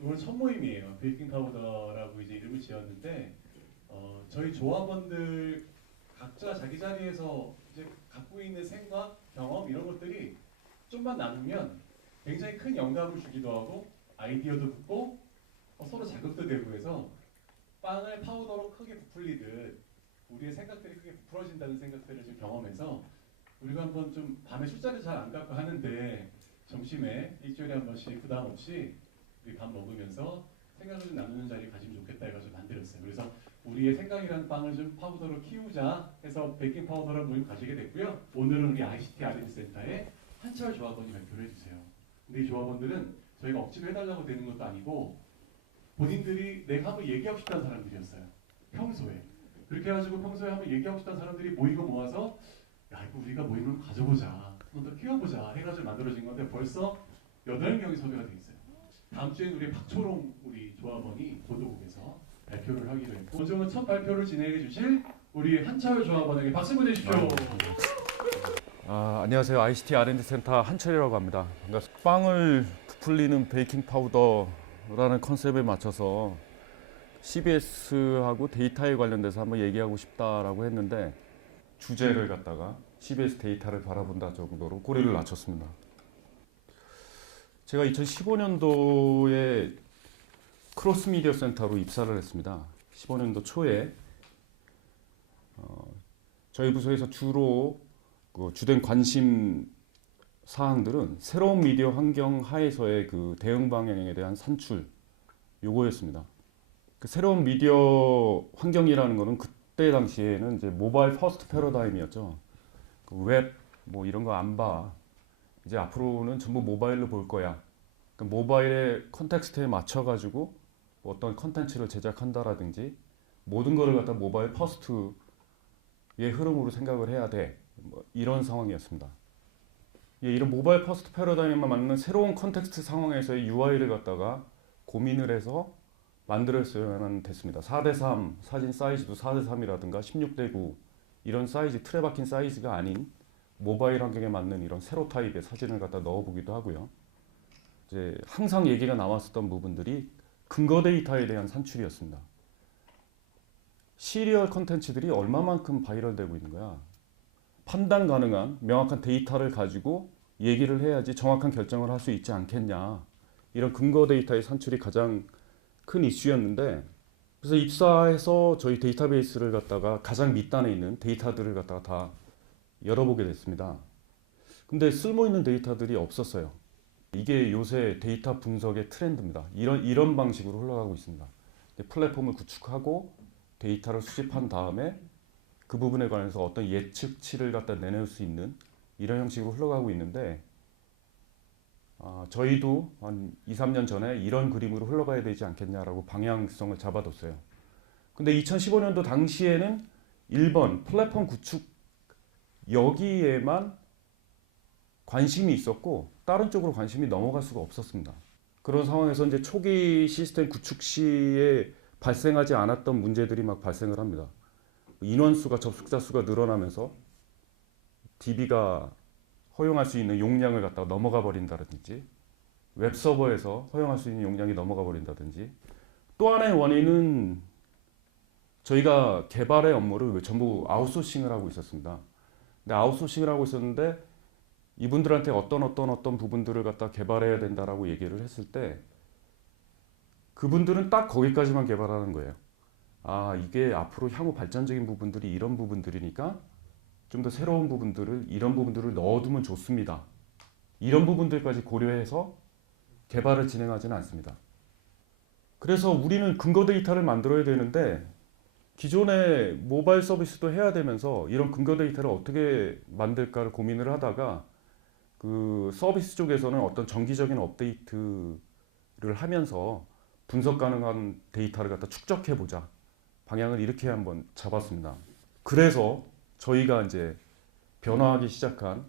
오늘 첫 모임이에요. 베이킹 파우더라고 이제 이름을 지었는데 저희 조합원들 각자 자기 자리에서 이제 갖고 있는 생각, 경험 이런 것들이 좀만 나누면 굉장히 큰 영감을 주기도 하고 아이디어도 붙고 서로 자극도 되고 해서 빵을 파우더로 크게 부풀리듯 우리의 생각들이 크게 부풀어진다는 생각들을 좀 경험해서 우리가 한번 좀 밤에 술자리 잘 안 갖고 하는데 점심에 일주일에 한 번씩 부담 없이 우리 밥 먹으면서 생각을 좀 나누는 자리 가지면 좋겠다 해가지고 만들었어요. 그래서 우리의 생각이라는 빵을 좀 파우더로 키우자 해서 베이킹 파우더라는 모임 가지게 됐고요. 오늘은 우리 ICT R&D 센터에 한철 조합원이 발표를 해주세요. 근데 이 조합원들은 저희가 억지로 해달라고 되는 것도 아니고 본인들이 내가 한번 얘기하고 싶다는 사람들이었어요. 평소에. 그렇게 해가지고 평소에 한번 얘기하고 싶다는 사람들이 모이고 모아서 야 이거 우리가 모임을 가져보자. 한번 더 키워보자 해가지고 만들어진 건데 벌써 8명이 섭외가 돼 있어요. 다음 주엔 우리 박초롱 우리 조합원이 보도국에서 발표를 하기로 했고 오늘은 첫 발표를 진행해 주실 우리 한철 조합원에게 박수 보내주십시오. 안녕하세요. ICT R&D 센터 한철이라고 합니다. 반갑습니다. 빵을 부풀리는 베이킹 파우더라는 컨셉에 맞춰서 CBS하고 데이터에 관련돼서 한번 얘기하고 싶다라고 했는데 주제를 갖다가 CBS 데이터를 바라본다 정도로 고리를 낮췄습니다. 제가 2015년도에 크로스미디어 센터로 입사를 했습니다. 15년도 초에 저희 부서에서 주로 주된 관심 사항들은 새로운 미디어 환경 하에서의 대응 방향에 대한 산출 요거였습니다. 새로운 미디어 환경이라는 거는 그때 당시에는 이제 모바일 퍼스트 패러다임이었죠. 웹 뭐 이런 거 안 봐. 이제 앞으로는 전부 모바일로 볼 거야. 모바일의 컨텍스트에 맞춰가지고 어떤 컨텐츠를 제작한다라든지 모든 거를 갖다 모바일 퍼스트의 흐름으로 생각을 해야 돼. 이런 상황이었습니다. 이런 모바일 퍼스트 패러다임에 맞는 새로운 컨텍스트 상황에서의 UI를 갖다가 고민을 해서 만들었어야만 됐습니다. 4:3 사진 사이즈도 4:3이라든가 16:9 이런 사이즈, 틀에 박힌 사이즈가 아닌 모바일 환경에 맞는 이런 세로 타입의 사진을 갖다 넣어보기도 하고요. 이제 항상 얘기가 나왔었던 부분들이 근거 데이터에 대한 산출이었습니다. 시리얼 컨텐츠들이 얼마만큼 바이럴되고 있는 거야. 판단 가능한 명확한 데이터를 가지고 얘기를 해야지 정확한 결정을 할 수 있지 않겠냐. 이런 근거 데이터의 산출이 가장 큰 이슈였는데 그래서 입사해서 저희 데이터베이스를 갖다가 가장 밑단에 있는 데이터들을 갖다가 다 열어보게 됐습니다. 근데 쓸모있는 데이터들이 없었어요. 이게 요새 데이터 분석의 트렌드입니다. 이런 방식으로 흘러가고 있습니다. 플랫폼을 구축하고 데이터를 수집한 다음에 그 부분에 관해서 어떤 예측치를 갖다 내놓을 수 있는 이런 형식으로 흘러가고 있는데 저희도 한 2, 3년 전에 이런 그림으로 흘러가야 되지 않겠냐라고 방향성을 잡아뒀어요. 근데 2015년도 당시에는 1번 플랫폼 구축 여기에만 관심이 있었고 다른 쪽으로 관심이 넘어갈 수가 없었습니다. 그런 상황에서 이제 초기 시스템 구축 시에 발생하지 않았던 문제들이 막 발생을 합니다. 인원수가 접속자 수가 늘어나면서 DB가 허용할 수 있는 용량을 갖다가 넘어가 버린다든지 웹서버에서 허용할 수 있는 용량이 넘어가 버린다든지 또 하나의 원인은 저희가 개발의 업무를 전부 아웃소싱을 하고 있었습니다. 근데 아웃소싱을 하고 있었는데 이분들한테 어떤 부분들을 갖다 개발해야 된다라고 얘기를 했을 때 그분들은 딱 거기까지만 개발하는 거예요. 이게 앞으로 향후 발전적인 부분들이 이런 부분들이니까 좀 더 새로운 부분들을 이런 부분들을 넣어두면 좋습니다. 이런 부분들까지 고려해서 개발을 진행하지는 않습니다. 그래서 우리는 근거 데이터를 만들어야 되는데 기존의 모바일 서비스도 해야 되면서 이런 근거 데이터를 어떻게 만들까를 고민을 하다가 그 서비스 쪽에서는 어떤 정기적인 업데이트를 하면서 분석 가능한 데이터를 갖다 축적해 보자. 방향을 이렇게 한번 잡았습니다. 그래서 저희가 이제 변화하기 시작한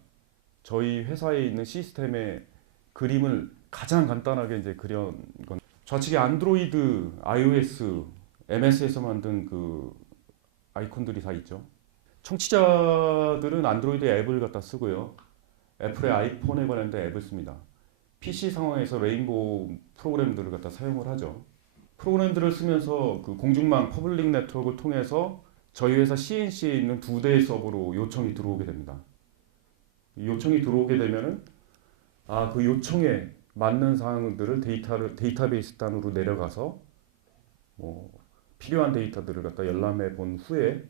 저희 회사에 있는 시스템의 그림을 가장 간단하게 이제 그린 건 좌측에 안드로이드, iOS, MS에서 만든 그 아이콘들이 다 있죠. 청취자들은 안드로이드 앱을 갖다 쓰고요. 애플의 아이폰에 관련된 앱을 씁니다. PC 상황에서 레인보우 프로그램들을 갖다 사용을 하죠. 프로그램들을 쓰면서 그 공중망 퍼블릭 네트워크를 통해서 저희 회사 CNC에 있는 2대의 서버로 요청이 들어오게 됩니다. 요청이 들어오게 되면은 그 요청에 맞는 사항들을 데이터베이스 단으로 내려가서 뭐 필요한 데이터들을 갖다 열람해 본 후에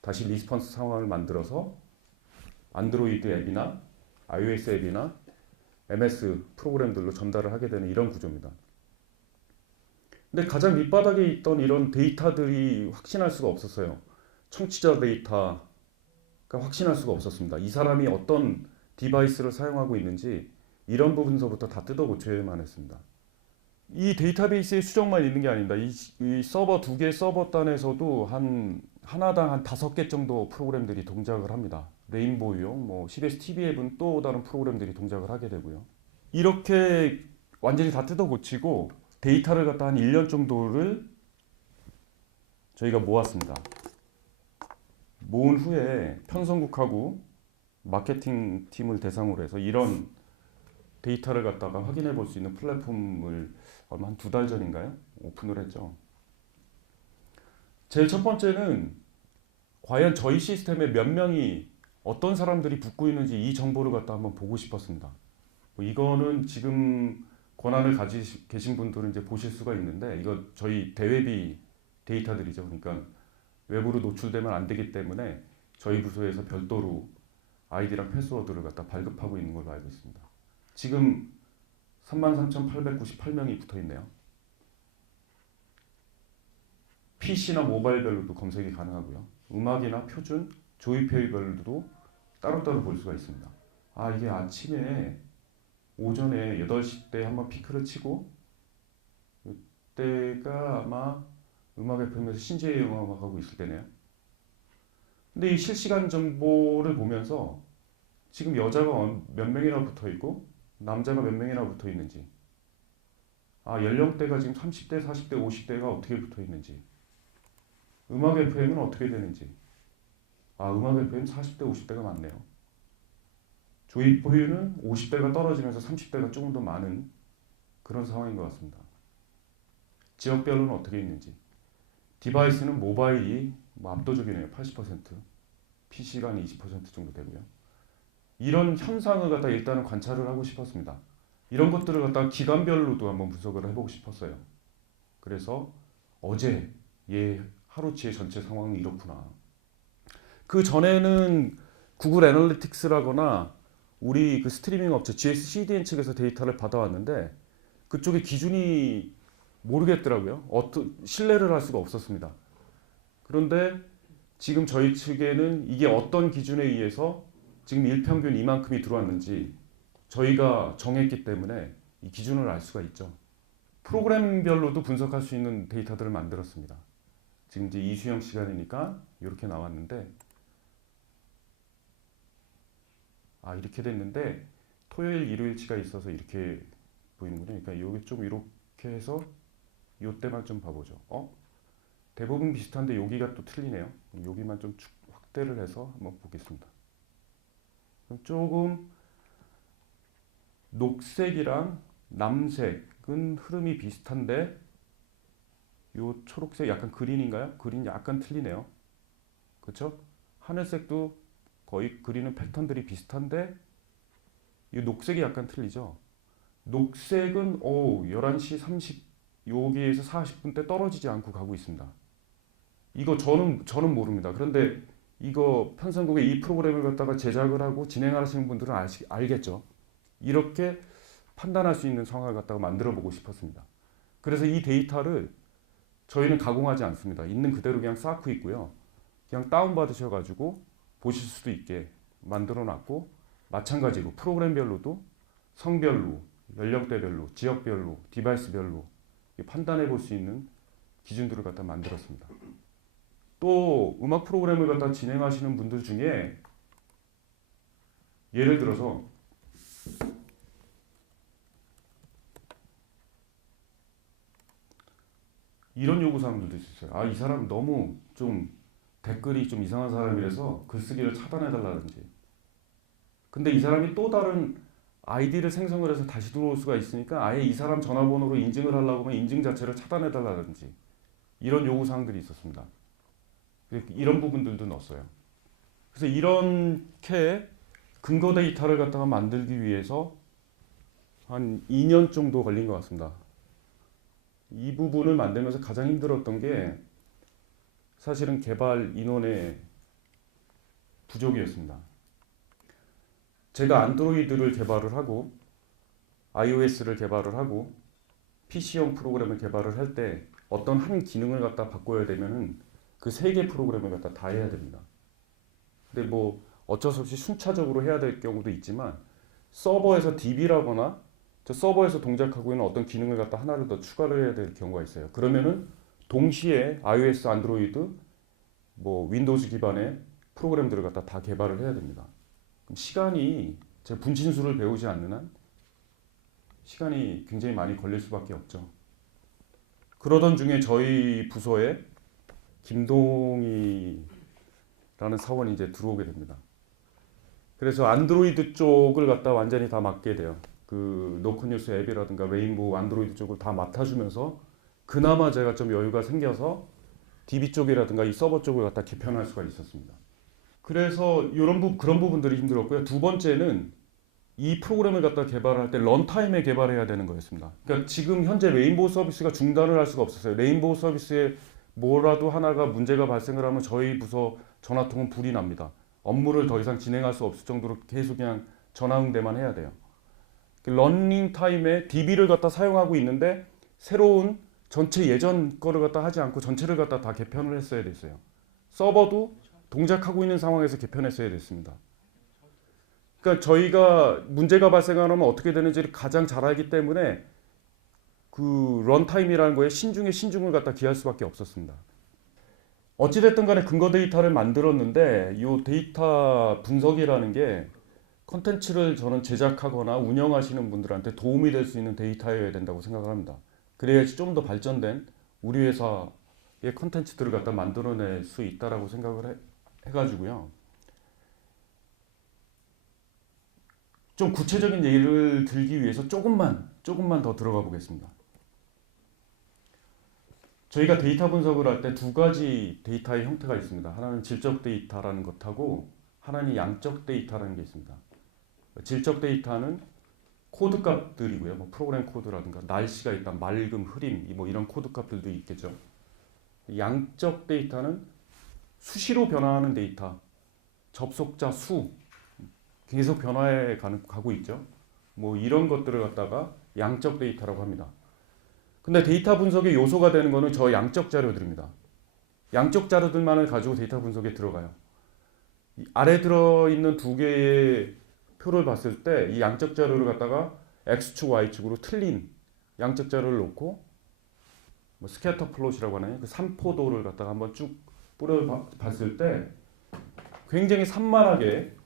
다시 리스폰스 상황을 만들어서 안드로이드 앱이나 iOS 앱이나 MS 프로그램들로 전달을 하게 되는 이런 구조입니다. 근데 가장 밑바닥에 있던 이런 데이터들이 확신할 수가 없었어요. 청취자 데이터가 확신할 수가 없었습니다. 이 사람이 어떤 디바이스를 사용하고 있는지 이런 부분서부터 다 뜯어 고쳐야만 했습니다. 이 데이터베이스의 수정만 있는 게 아닙니다. 이 서버 2개 서버 단에서도 하나당 한 5개 정도 프로그램들이 동작을 합니다. 레인보우용, 뭐 CBS TV 앱은 또 다른 프로그램들이 동작을 하게 되고요. 이렇게 완전히 다 뜯어 고치고 데이터를 갖다 한 1년 정도를 저희가 모았습니다. 모은 후에 편성국하고 마케팅 팀을 대상으로 해서 이런 데이터를 갖다가 확인해 볼 수 있는 플랫폼을 한 2달 전인가요? 오픈을 했죠. 제일 첫 번째는 과연 저희 시스템에 몇 명이 어떤 사람들이 붙고 있는지 이 정보를 갖다 한번 보고 싶었습니다. 이거는 지금 권한을 가지고 계신 분들은 이제 보실 수가 있는데 이거 저희 대외비 데이터들이죠. 그러니까 외부로 노출되면 안 되기 때문에 저희 부서에서 별도로 아이디랑 패스워드를 갖다 발급하고 있는 걸로 알고 있습니다. 지금 33,898명이 붙어 있네요. PC나 모바일별로도 검색이 가능하고요. 음악이나 표준, 조이페이별로도 따로따로 볼 수가 있습니다. 이게 아침에 오전에 8시 때 한번 피크를 치고 이때가 아마 음악 FM에서 신재의 음악하고 있을 때네요. 근데 이 실시간 정보를 보면서 지금 여자가 몇 명이나 붙어 있고 남자가 몇 명이나 붙어 있는지, 연령대가 지금 30대, 40대, 50대가 어떻게 붙어 있는지, 음악 FM은 어떻게 되는지. 음악 FM 40대, 50대가 많네요. 조이포유는 50대가 떨어지면서 30대가 조금 더 많은 그런 상황인 것 같습니다. 지역별로는 어떻게 있는지. 디바이스는 모바일이 압도적이네요. 80%, PC가 한 20% 정도 되고요. 이런 현상을 갖다 일단은 관찰을 하고 싶었습니다. 이런 것들을 갖다 기간별로도 한번 분석을 해보고 싶었어요. 그래서 어제 하루치의 전체 상황은 이렇구나. 그 전에는 구글 애널리틱스라거나 우리 그 스트리밍 업체 GSCDN 측에서 데이터를 받아왔는데 그쪽의 기준이 모르겠더라고요. 신뢰를 할 수가 없었습니다. 그런데 지금 저희 측에는 이게 어떤 기준에 의해서 지금 일평균 이만큼이 들어왔는지 저희가 정했기 때문에 이 기준을 알 수가 있죠. 프로그램별로도 분석할 수 있는 데이터들을 만들었습니다. 지금 이제 이수영 시간이니까 이렇게 나왔는데 이렇게 됐는데 토요일, 일요일치가 있어서 이렇게 보이는군요. 그러니까 여기 좀 이렇게 해서 이때만 좀 봐보죠. 대부분 비슷한데 여기가 또 틀리네요. 여기만 좀 확대를 해서 한번 보겠습니다. 조금 녹색이랑 남색은 흐름이 비슷한데 요 초록색 약간 그린인가요? 그린 약간 틀리네요. 그렇죠? 하늘색도 거의 그리는 패턴들이 비슷한데 이 녹색이 약간 틀리죠. 녹색은 11시 30 여기에서 40분대 떨어지지 않고 가고 있습니다. 이거 저는 모릅니다. 그런데 이거 편성국에 이 프로그램을 갖다가 제작을 하고 진행하시는 분들은 알겠죠. 이렇게 판단할 수 있는 상황을 갖다가 만들어 보고 싶었습니다. 그래서 이 데이터를 저희는 가공하지 않습니다. 있는 그대로 그냥 쌓고 있고요. 그냥 다운받으셔가지고 보실 수도 있게 만들어 놨고, 마찬가지로 프로그램별로도 성별로, 연령대별로, 지역별로, 디바이스별로 판단해 볼 수 있는 기준들을 갖다 만들었습니다. 또 음악 프로그램을 갖다 진행하시는 분들 중에 예를 들어서 이런 요구사항들도 있어요. 이 사람 너무 좀 댓글이 좀 이상한 사람이라서 글쓰기를 차단해달라든지. 근데 이 사람이 또 다른 아이디를 생성을 해서 다시 들어올 수가 있으니까 아예 이 사람 전화번호로 인증을 하려고 하면 인증 자체를 차단해달라든지 이런 요구사항들이 있었습니다. 이런 부분들도 넣었어요. 그래서 이렇게 근거 데이터를 갖다가 만들기 위해서 한 2년 정도 걸린 것 같습니다. 이 부분을 만들면서 가장 힘들었던 게 사실은 개발 인원의 부족이었습니다. 제가 안드로이드를 개발을 하고 iOS를 개발을 하고 PC용 프로그램을 개발을 할 때 어떤 한 기능을 갖다 바꿔야 되면은 그 세 개 프로그램을 갖다 다 해야 됩니다. 근데 뭐 어쩔 수 없이 순차적으로 해야 될 경우도 있지만 서버에서 DB라거나 저 서버에서 동작하고 있는 어떤 기능을 갖다 하나를 더 추가를 해야 될 경우가 있어요. 그러면은 동시에 iOS, 안드로이드, 뭐 윈도우즈 기반의 프로그램들을 갖다 다 개발을 해야 됩니다. 그럼 시간이 제가 분신술을 배우지 않는 한 시간이 굉장히 많이 걸릴 수밖에 없죠. 그러던 중에 저희 부서에 김동희라는 사원이 이제 들어오게 됩니다. 그래서 안드로이드 쪽을 갖다 완전히 다 맡게 돼요. 그 노크뉴스 앱이라든가 레인보우 안드로이드 쪽을 다 맡아주면서 그나마 제가 좀 여유가 생겨서 DB 쪽이라든가 이 서버 쪽을 갖다 개편할 수가 있었습니다. 그래서 그런 부분들이 힘들었고요. 두 번째는 이 프로그램을 갖다 개발할 때 런타임에 개발해야 되는 거였습니다. 그러니까 지금 현재 레인보우 서비스가 중단을 할 수가 없었어요. 레인보우 서비스에 뭐라도 하나가 문제가 발생을 하면 저희 부서 전화통은 불이 납니다. 업무를 더 이상 진행할 수 없을 정도로 계속 그냥 전화 응대만 해야 돼요. 러닝 타임에 DB를 갖다 사용하고 있는데 새로운 전체 예전 거를 갖다 하지 않고 전체를 갖다 다 개편을 했어야 됐어요. 서버도 동작하고 있는 상황에서 개편했어야 됐습니다. 그러니까 저희가 문제가 발생하면 어떻게 되는지를 가장 잘 알기 때문에 그 런타임이라는 거에 신중에 신중을 갖다 기할 수밖에 없었습니다. 어찌됐든 간에 근거 데이터를 만들었는데 이 데이터 분석이라는 게 컨텐츠를 저는 제작하거나 운영하시는 분들한테 도움이 될 수 있는 데이터여야 된다고 생각을 합니다. 그래야지 좀 더 발전된 우리 회사의 컨텐츠들을 갖다 만들어낼 수 있다라고 생각을 해가지고요. 좀 구체적인 예를 들기 위해서 조금만 더 들어가 보겠습니다. 저희가 데이터 분석을 할 때 두 가지 데이터의 형태가 있습니다. 하나는 질적 데이터라는 것하고 하나는 양적 데이터라는 게 있습니다. 질적 데이터는 코드 값들이고요. 뭐 프로그램 코드라든가 날씨가 있다, 맑음, 흐림, 뭐 이런 코드 값들도 있겠죠. 양적 데이터는 수시로 변화하는 데이터, 접속자 수, 계속 변화해 가고 있죠. 뭐 이런 것들을 갖다가 양적 데이터라고 합니다. 근데 데이터 분석의 요소가 되는 거는 저 양적 자료들입니다. 양적 자료들만을 가지고 데이터 분석에 들어가요. 아래 들어있는 두 개의 표를 봤을 때 이 양적 자료를 갖다가 X축, Y축으로 틀린 양적 자료를 놓고 뭐 스캐터 플롯이라고 하나요? 그 산포도를 갖다가 한번 쭉 뿌려 봤을 때 굉장히 산만하게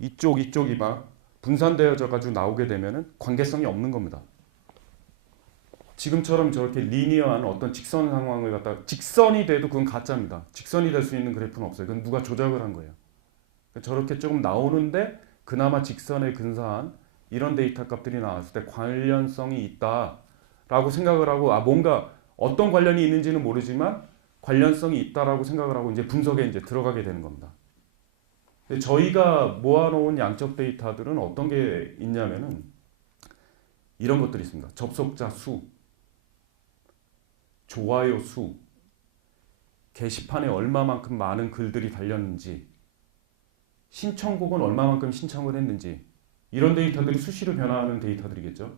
이쪽이 막 분산되어져 가지고 나오게 되면은 관계성이 없는 겁니다. 지금처럼 저렇게 리니어한 어떤 직선 상황을 갖다가 직선이 돼도 그건 가짜입니다. 직선이 될 수 있는 그래프는 없어요. 그건 누가 조작을 한 거예요. 저렇게 조금 나오는데 그나마 직선에 근사한 이런 데이터 값들이 나왔을 때 관련성이 있다라고 생각을 하고 뭔가 어떤 관련이 있는지는 모르지만 관련성이 있다라고 생각을 하고 이제 분석에 이제 들어가게 되는 겁니다. 근데 저희가 모아놓은 양적 데이터들은 어떤 게 있냐면은 이런 것들이 있습니다. 접속자 수, 좋아요 수, 게시판에 얼마만큼 많은 글들이 달렸는지, 신청곡은 얼마만큼 신청을 했는지 이런 데이터들이 수시로 변화하는 데이터들이겠죠.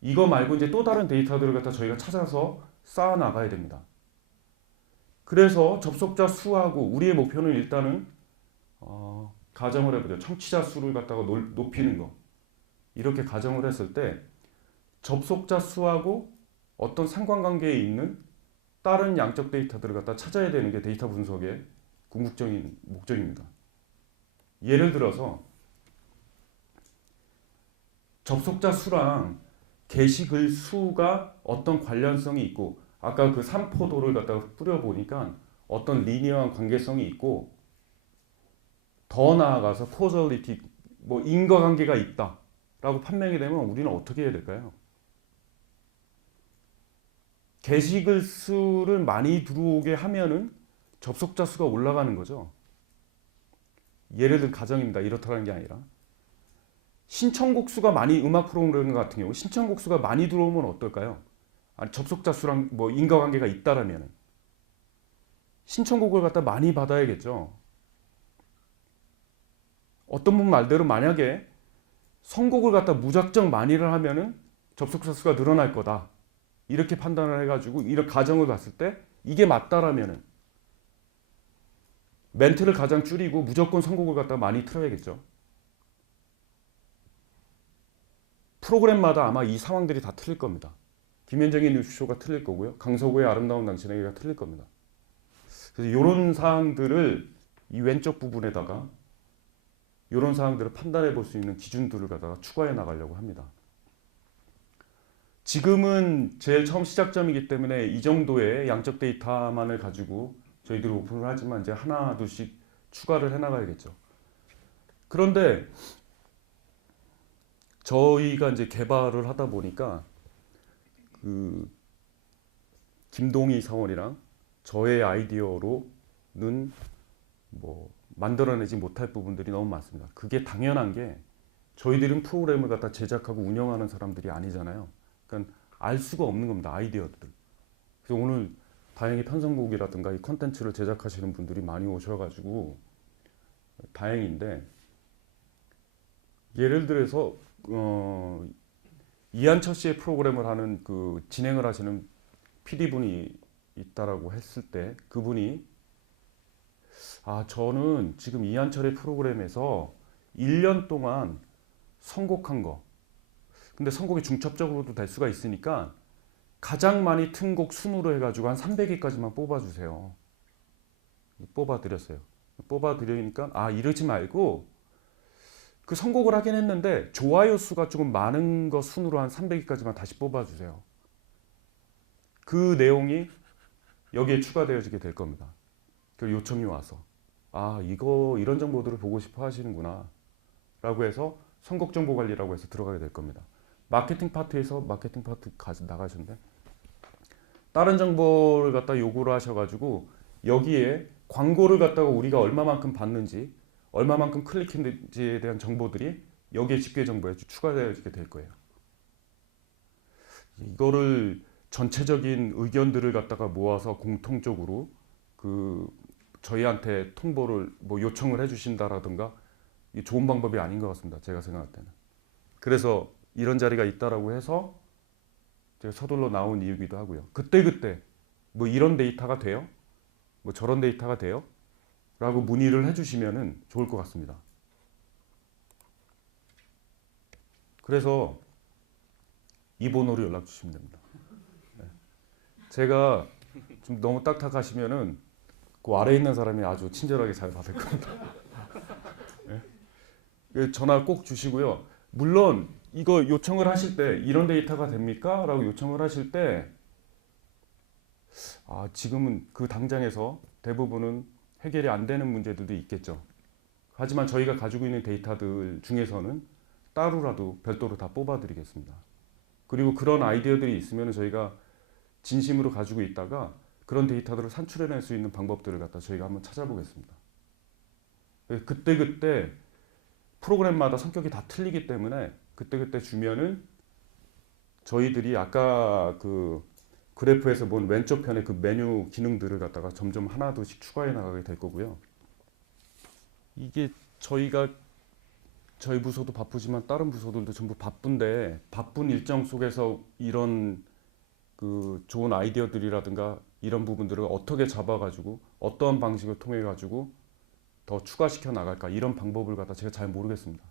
이거 말고 이제 또 다른 데이터들을 갖다 저희가 찾아서 쌓아 나가야 됩니다. 그래서 접속자 수하고 우리의 목표는 일단은 가정을 해보죠. 청취자 수를 갖다가 높이는 거. 이렇게 가정을 했을 때 접속자 수하고 어떤 상관관계에 있는 다른 양적 데이터들을 갖다 찾아야 되는 게 데이터 분석의 궁극적인 목적입니다. 예를 들어서 접속자 수랑 게시글 수가 어떤 관련성이 있고 아까 그 산포도를 갖다가 뿌려보니까 어떤 리니어한 관계성이 있고 더 나아가서 코저리티 뭐 인과관계가 있다라고 판명이 되면 우리는 어떻게 해야 될까요? 게시글 수를 많이 들어오게 하면은 접속자 수가 올라가는 거죠. 예를 든 가정입니다. 이렇다는 게 아니라 신청곡 수가 많이 음악 프로그램 같은 경우 신청곡 수가 많이 들어오면 어떨까요? 아니, 접속자 수랑 뭐 인과관계가 있다라면은 신청곡을 갖다 많이 받아야겠죠. 어떤 분 말대로 만약에 선곡을 갖다 무작정 많이를 하면은 접속자 수가 늘어날 거다. 이렇게 판단을 해가지고 이런 가정을 봤을 때 이게 맞다라면은 멘트를 가장 줄이고 무조건 선곡을 갖다 많이 틀어야겠죠. 프로그램마다 아마 이 상황들이 다 틀릴 겁니다. 김현정의 뉴스쇼가 틀릴 거고요. 강서구의 아름다운 당신에게가 틀릴 겁니다. 그래서 이런 사항들을 이 왼쪽 부분에다가 이런 사항들을 판단해 볼 수 있는 기준들을 갖다가 추가해 나가려고 합니다. 지금은 제일 처음 시작점이기 때문에 이 정도의 양적 데이터만을 가지고 저희들이 오픈을 하지만 이제 하나 둘씩 추가를 해 나가야겠죠. 그런데 저희가 이제 개발을 하다 보니까 그 김동희 사원이랑 저의 아이디어로는 뭐 만들어내지 못할 부분들이 너무 많습니다. 그게 당연한 게 저희들은 프로그램을 갖다 제작하고 운영하는 사람들이 아니잖아요. 그러니까 알 수가 없는 겁니다. 아이디어들. 그래서 오늘 다행히 편성곡이라든가 이 컨텐츠를 제작하시는 분들이 많이 오셔가지고 다행인데 예를 들어서 이한철 씨의 프로그램을 하는 그 진행을 하시는 PD분이 있다라고 했을 때 그분이 저는 지금 이한철의 프로그램에서 1년 동안 선곡한 거 근데 선곡이 중첩적으로도 될 수가 있으니까 가장 많이 튼 곡 순으로 해가지고 한 300위까지만 뽑아주세요. 뽑아드렸어요. 뽑아드리니까 이러지 말고 그 선곡을 하긴 했는데 좋아요 수가 조금 많은 거 순으로 한 300위까지만 다시 뽑아주세요. 그 내용이 여기에 추가되어지게 될 겁니다. 그 요청이 와서 이런 정보들을 보고 싶어 하시는구나 라고 해서 선곡 정보 관리라고 해서 들어가게 될 겁니다. 마케팅 파트에서 마케팅 파트 나가셨는데 다른 정보를 갖다 요구를 하셔가지고 여기에 광고를 갖다가 우리가 얼마만큼 받는지 얼마만큼 클릭했는지에 대한 정보들이 여기에 집계 정보에 추가되어지게 될 거예요. 이거를 전체적인 의견들을 갖다가 모아서 공통적으로 저희한테 통보를 요청을 해주신다라든가 이 좋은 방법이 아닌 것 같습니다. 제가 생각할 때는. 그래서 이런 자리가 있다라고 해서 제가 서둘러 나온 이유기도 하고요. 그때 이런 데이터가 돼요? 저런 데이터가 돼요? 라고 문의를 해주시면 좋을 것 같습니다. 그래서 이 번호로 연락 주시면 됩니다. 제가 좀 너무 딱딱하시면은 그 아래에 있는 사람이 아주 친절하게 잘 받을 겁니다. 전화 꼭 주시고요. 물론 이거 요청을 하실 때 이런 데이터가 됩니까? 라고 요청을 하실 때 지금은 그 당장에서 대부분은 해결이 안 되는 문제들도 있겠죠. 하지만 저희가 가지고 있는 데이터들 중에서는 따로라도 별도로 다 뽑아드리겠습니다. 그리고 그런 아이디어들이 있으면 저희가 진심으로 가지고 있다가 그런 데이터들을 산출해낼 수 있는 방법들을 갖다 저희가 한번 찾아보겠습니다. 그때 프로그램마다 성격이 다 틀리기 때문에 그때 주면은 저희들이 아까 그 그래프에서 본 왼쪽 편의 그 메뉴 기능들을 갖다가 점점 하나둘씩 추가해 나가게 될 거고요. 이게 저희 부서도 바쁘지만 다른 부서들도 전부 바쁜데 바쁜 일정 속에서 이런 그 좋은 아이디어들이라든가 이런 부분들을 어떻게 잡아가지고 어떠한 방식을 통해 가지고 더 추가시켜 나갈까 이런 방법을 갖다 제가 잘 모르겠습니다.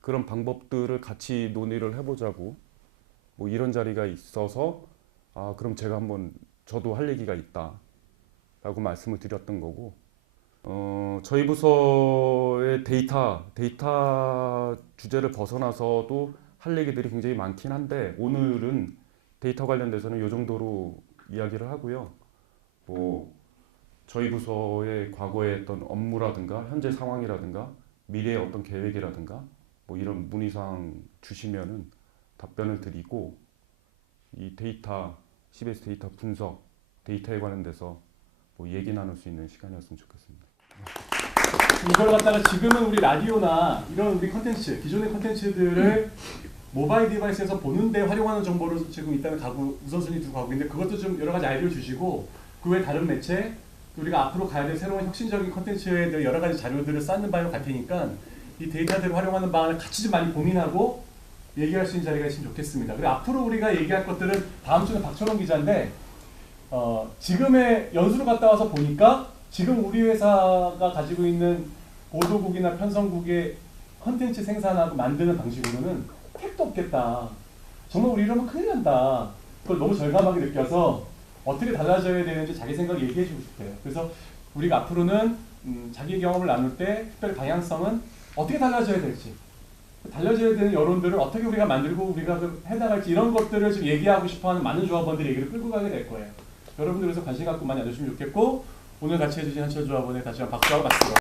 그런 방법들을 같이 논의를 해보자고 이런 자리가 있어서 그럼 제가 한번 저도 할 얘기가 있다 라고 말씀을 드렸던 거고 저희 부서의 데이터 주제를 벗어나서도 할 얘기들이 굉장히 많긴 한데 오늘은 데이터 관련돼서는 이 정도로 이야기를 하고요. 저희 부서의 과거에 했던 업무라든가 현재 상황이라든가 미래의 어떤 계획이라든가 뭐 이런 문의사항 주시면은 답변을 드리고 이 데이터 CBS 데이터 분석 데이터에 관련돼서 뭐 얘기 나눌 수 있는 시간이었으면 좋겠습니다. 이걸 갖다가 지금은 우리 라디오나 이런 우리 컨텐츠, 기존의 컨텐츠들을 모바일 디바이스에서 보는데 활용하는 정보로 지금 일단은 우선순위 두고 가고 있는데 그것도 좀 여러 가지 아이디어 주시고 그 외 다른 매체 또 우리가 앞으로 가야 될 새로운 혁신적인 컨텐츠에 대한 여러 가지 자료들을 쌓는 바와 같으니까 이 데이터들을 활용하는 방안을 같이 좀 많이 고민하고 얘기할 수 있는 자리가 있으면 좋겠습니다. 그리고 앞으로 우리가 얘기할 것들은 다음 주는 박철원 기자인데 지금의 연수를 갔다 와서 보니까 지금 우리 회사가 가지고 있는 보도국이나 편성국의 컨텐츠 생산하고 만드는 방식으로는 택도 없겠다. 정말 우리 이러면 큰일 난다. 그걸 너무 절감하게 느껴서 어떻게 달라져야 되는지 자기 생각을 얘기해주고 싶어요. 그래서 우리가 앞으로는 자기 경험을 나눌 때 특별히 방향성은 어떻게 달라져야 될지, 달라져야 되는 여론들을 어떻게 우리가 만들고 우리가 해나갈지 이런 것들을 좀 얘기하고 싶어하는 많은 조합원들이 얘기를 끌고 가게 될 거예요. 여러분들 그래서 관심 갖고 많이 와주시면 좋겠고 오늘 같이 해주신 한철 조합원에 다시 한번 박수와 박수.